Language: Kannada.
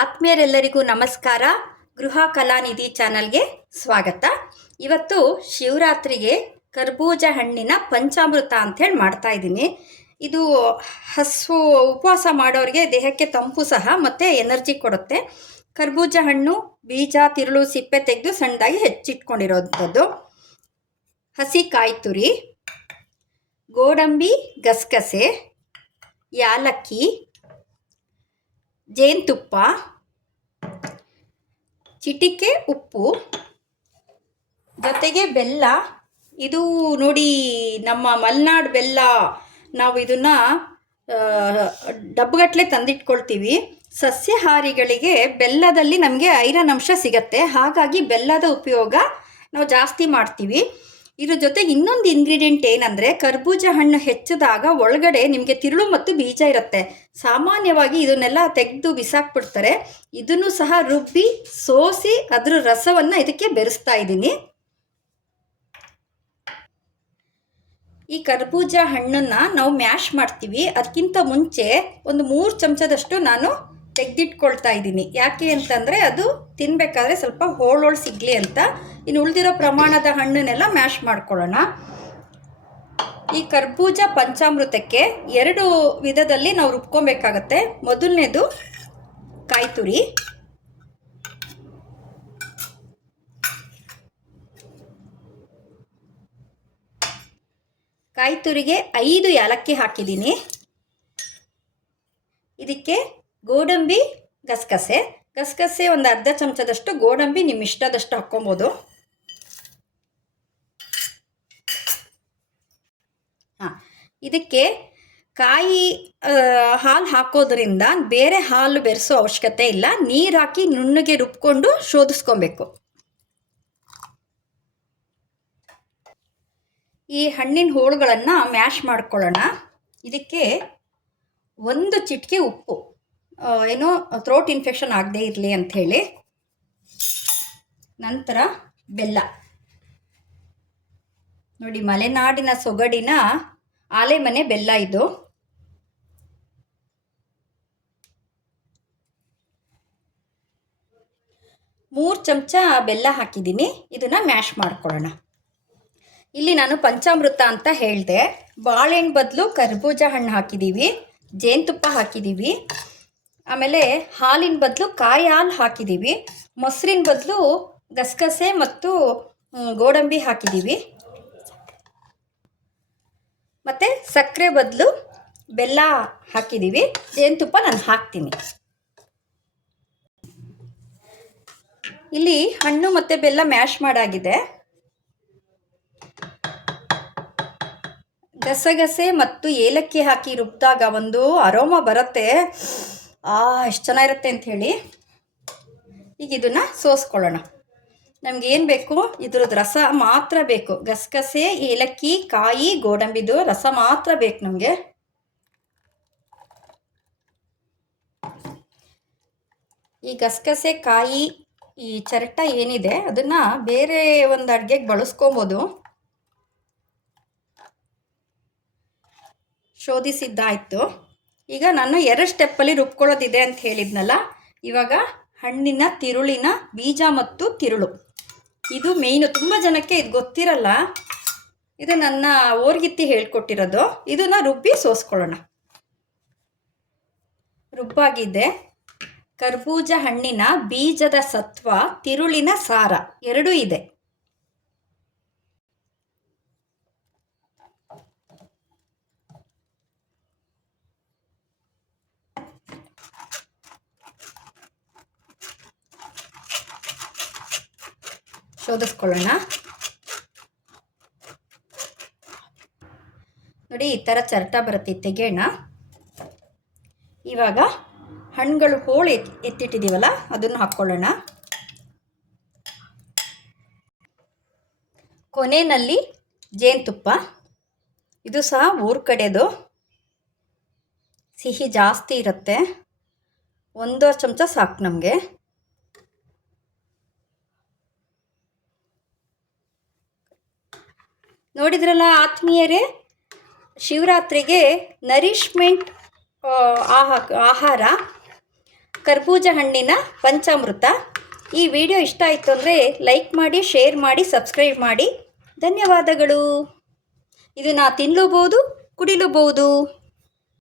ಆತ್ಮೀಯರೆಲ್ಲರಿಗೂ ನಮಸ್ಕಾರ. ಗೃಹ ಕಲಾನಿಧಿ ಚಾನಲ್ಗೆ ಸ್ವಾಗತ. ಇವತ್ತು ಶಿವರಾತ್ರಿಗೆ ಕರ್ಬೂಜ ಹಣ್ಣಿನ ಪಂಚಾಮೃತ ಅಂಥೇಳಿ ಮಾಡ್ತಾ ಇದ್ದೀನಿ. ಇದು ಉಪವಾಸ ಮಾಡೋರಿಗೆ ದೇಹಕ್ಕೆ ತಂಪು ಸಹ ಮತ್ತು ಎನರ್ಜಿ ಕೊಡುತ್ತೆ. ಕರ್ಬೂಜ ಹಣ್ಣು ಬೀಜ ತಿರುಳು ಸಿಪ್ಪೆ ತೆಗೆದು ಸಣ್ಣದಾಗಿ ಹೆಚ್ಚಿಟ್ಕೊಂಡಿರೋವಂಥದ್ದು, ಹಸಿ ಕಾಯಿ ತುರಿ, ಗೋಡಂಬಿ, ಗಸಗಸೆ, ಯಾಲಕ್ಕಿ, ಜೇನುತುಪ್ಪ, ಚಿಟಿಕೆ ಉಪ್ಪು, ಜೊತೆಗೆ ಬೆಲ್ಲ. ಇದು ನೋಡಿ, ನಮ್ಮ ಮಲೆನಾಡು ಬೆಲ್ಲ. ನಾವು ಇದನ್ನು ಡಬ್ಬಗಟ್ಟಲೆ ತಂದಿಟ್ಕೊಳ್ತೀವಿ. ಸಸ್ಯಾಹಾರಿಗಳಿಗೆ ಬೆಲ್ಲದಲ್ಲಿ ನಮಗೆ ಐರನ್ ಅಂಶ ಸಿಗತ್ತೆ, ಹಾಗಾಗಿ ಬೆಲ್ಲದ ಉಪಯೋಗ ನಾವು ಜಾಸ್ತಿ ಮಾಡ್ತೀವಿ. ಇದ್ರ ಜೊತೆಗೆ ಇನ್ನೊಂದು ಇಂಗ್ರೀಡಿಯೆಂಟ್ ಏನಂದರೆ, ಕರ್ಬೂಜ ಹಣ್ಣು ಹೆಚ್ಚಿದಾಗ ಒಳಗಡೆ ನಿಮಗೆ ತಿರುಳು ಮತ್ತು ಬೀಜ ಇರುತ್ತೆ. ಸಾಮಾನ್ಯವಾಗಿ ಇದನ್ನೆಲ್ಲ ತೆಗೆದು ಬಿಸಾಕ್ಬಿಡ್ತಾರೆ. ಇದನ್ನು ಸಹ ರುಬ್ಬಿ ಸೋಸಿ ಅದರ ರಸವನ್ನು ಇದಕ್ಕೆ ಬೆರೆಸ್ತಾ ಇದ್ದೀನಿ. ಈ ಕರ್ಬೂಜ ಹಣ್ಣನ್ನು ನಾವು ಮ್ಯಾಶ್ ಮಾಡ್ತೀವಿ. ಅದಕ್ಕಿಂತ ಮುಂಚೆ ಒಂದು 3 ಚಮಚದಷ್ಟು ನಾನು ತೆಗೆದಿಟ್ಕೊಳ್ತಾ ಇದ್ದೀನಿ. ಯಾಕೆ ಅಂತಂದರೆ ಅದು ತಿನ್ನಬೇಕಾದ್ರೆ ಸ್ವಲ್ಪ ಹೋಳೋಳು ಸಿಗಲಿ ಅಂತ. ಇನ್ನು ಉಳಿದಿರೋ ಪ್ರಮಾಣದ ಹಣ್ಣನ್ನೆಲ್ಲ ಮ್ಯಾಶ್ ಮಾಡ್ಕೊಳ್ಳೋಣ. ಈ ಕರ್ಬೂಜ ಪಂಚಾಮೃತಕ್ಕೆ 2 ವಿಧದಲ್ಲಿ ನಾವು ರುಬ್ಕೊಬೇಕಾಗತ್ತೆ. ಮೊದಲನೇದು ಕಾಯಿ ತುರಿ, ಕಾಯಿ ತುರಿಗೆ 5 ಯಾಲಕ್ಕಿ ಹಾಕಿದ್ದೀನಿ. ಇದಕ್ಕೆ ಗೋಡಂಬಿ, ಗಸಗಸೆ ಒಂದು ಅರ್ಧ ಚಮಚದಷ್ಟು, ಗೋಡಂಬಿ ನಿಮ್ಮ ಇಷ್ಟದಷ್ಟು ಹಾಕ್ಕೊಬೋದು. ಇದಕ್ಕೆ ಕಾಯಿ ಹಾಲು ಹಾಕೋದ್ರಿಂದ ಬೇರೆ ಹಾಲು ಬೆರೆಸೋ ಅವಶ್ಯಕತೆ ಇಲ್ಲ. ನೀರು ಹಾಕಿ ನುಣ್ಣಗೆ ರುಬ್ಕೊಂಡು ಶೋಧಿಸ್ಕೊಬೇಕು. ಈ ಹಣ್ಣಿನ ಹೋಳುಗಳನ್ನು ಮ್ಯಾಶ್ ಮಾಡ್ಕೊಳ್ಳೋಣ. ಇದಕ್ಕೆ 1 ಚಿಟಿಕೆ ಉಪ್ಪು, ಏನೋ ಥ್ರೋಟ್ ಇನ್ಫೆಕ್ಷನ್ ಆಗದೇ ಇರಲಿ ಅಂಥೇಳಿ. ನಂತರ ಬೆಲ್ಲ. ನೋಡಿ, ಮಲೆನಾಡಿನ ಸೊಗಡಿನ ಆಲೆಮನೆ ಬೆಲ್ಲ ಇದು. ಮೂರು ಚಮಚ ಬೆಲ್ಲ ಹಾಕಿದ್ದೀನಿ. ಇದನ್ನು ಮ್ಯಾಶ್ ಮಾಡ್ಕೊಳ್ಳೋಣ. ಇಲ್ಲಿ ನಾನು ಪಂಚಾಮೃತ ಅಂತ ಹೇಳಿದೆ. ಬಾಳೆಹಣ್ಣು ಬದಲು ಕರ್ಬೂಜ ಹಣ್ಣು ಹಾಕಿದ್ದೀವಿ, ಜೇನುತುಪ್ಪ ಹಾಕಿದ್ದೀವಿ, ಆಮೇಲೆ ಹಾಲಿನ ಬದಲು ಕಾಯಿ ಹಾಲು ಹಾಕಿದ್ದೀವಿ, ಮೊಸರಿನ ಬದಲು ಗಸಗಸೆ ಮತ್ತು ಗೋಡಂಬಿ ಹಾಕಿದ್ದೀವಿ, ಮತ್ತು ಸಕ್ಕರೆ ಬದಲು ಬೆಲ್ಲ ಹಾಕಿದ್ದೀವಿ. ಜೇನುತುಪ್ಪ ನಾನು ಹಾಕ್ತೀನಿ. ಇಲ್ಲಿ ಹಣ್ಣು ಮತ್ತು ಬೆಲ್ಲ ಮ್ಯಾಶ್ ಮಾಡಾಗಿದೆ. ಗಸಗಸೆ ಮತ್ತು ಏಲಕ್ಕಿ ಹಾಕಿ ರುಬ್ಬಿದಾಗ ಒಂದು ಅರೋಮಾ ಬರುತ್ತೆ. ಎಷ್ಟು ಚೆನ್ನಾಗಿರುತ್ತೆ ಅಂಥೇಳಿ. ಈಗ ಇದನ್ನು ಸೋಸ್ಕೊಳ್ಳೋಣ. ನಮ್ಗೆ ಏನು ಬೇಕು, ಇದ್ರದ್ದು ರಸ ಮಾತ್ರ ಬೇಕು. ಗಸಗಸೆ, ಏಲಕ್ಕಿ, ಕಾಯಿ, ಗೋಡಂಬಿದು ರಸ ಮಾತ್ರ ಬೇಕು ನಮಗೆ. ಈ ಗಸಗಸೆ, ಕಾಯಿ, ಈ ಚರಟ ಏನಿದೆ ಅದನ್ನು ಬೇರೆ ಒಂದು ಅಡುಗೆಗೆ ಬಳಸ್ಕೊಬೋದು. ಶೋಧಿಸಿದ್ದಾಯಿತು. ಈಗ ನಾನು 2 ಸ್ಟೆಪ್ಪಲ್ಲಿ ರುಬ್ಕೊಳ್ಳೋದಿದೆ ಅಂತ ಹೇಳಿದ್ನಲ್ಲ. ಇವಾಗ ಹಣ್ಣಿನ ತಿರುಳಿನ ಬೀಜ ಮತ್ತು ತಿರುಳು, ಇದು ಮೇಯ್ನು. ತುಂಬ ಜನಕ್ಕೆ ಇದು ಗೊತ್ತಿರಲ್ಲ. ಇದು ನನ್ನ ಓರ್ಗಿತ್ತಿ ಹೇಳ್ಕೊಟ್ಟಿರೋದು. ಇದನ್ನು ರುಬ್ಬಿ ಸೋಸ್ಕೊಳ್ಳೋಣ. ರುಬ್ಬಾಗಿದೆ. ಕರ್ಬೂಜ ಹಣ್ಣಿನ ಬೀಜದ ಸತ್ವ, ತಿರುಳಿನ ಸಾರ ಎರಡೂ ಇದೆ. ಶೋಧಿಸ್ಕೊಳ್ಳೋಣ. ನೋಡಿ, ಈ ಥರ ಚರಟ ಬರುತ್ತೆ. ತೆಗೆಯೋಣ. ಇವಾಗ ಹಣ್ಣುಗಳು ಹೋಳು ಎತ್ತಿಟ್ಟಿದ್ದೀವಲ್ಲ ಅದನ್ನು ಹಾಕ್ಕೊಳ್ಳೋಣ. ಕೊನೆಯಲ್ಲಿ ಜೇನುತುಪ್ಪ. ಇದು ಸಹ ಊರ ಕಡೆದು, ಸಿಹಿ ಜಾಸ್ತಿ ಇರುತ್ತೆ. 1 ಚಮಚ ಸಾಕು ನಮಗೆ. ನೋಡಿದ್ರಲ್ಲ ಆತ್ಮೀಯರೇ, ಶಿವರಾತ್ರಿಗೆ ನರಿಷ್ಮೆಂಟ್ ಆಹಾರ. ಕರ್ಬೂಜ ಹಣ್ಣಿನ ಪಂಚಾಮೃತ. ಈ ವಿಡಿಯೋ ಇಷ್ಟ ಆಯಿತು ಅಂದರೆ ಲೈಕ್ ಮಾಡಿ, ಶೇರ್ ಮಾಡಿ, ಸಬ್ಸ್ಕ್ರೈಬ್ ಮಾಡಿ. ಧನ್ಯವಾದಗಳು. ಇದನ್ನು ತಿನ್ನಲೂಬಹುದು, ಕುಡಿಲೂಬಹುದು.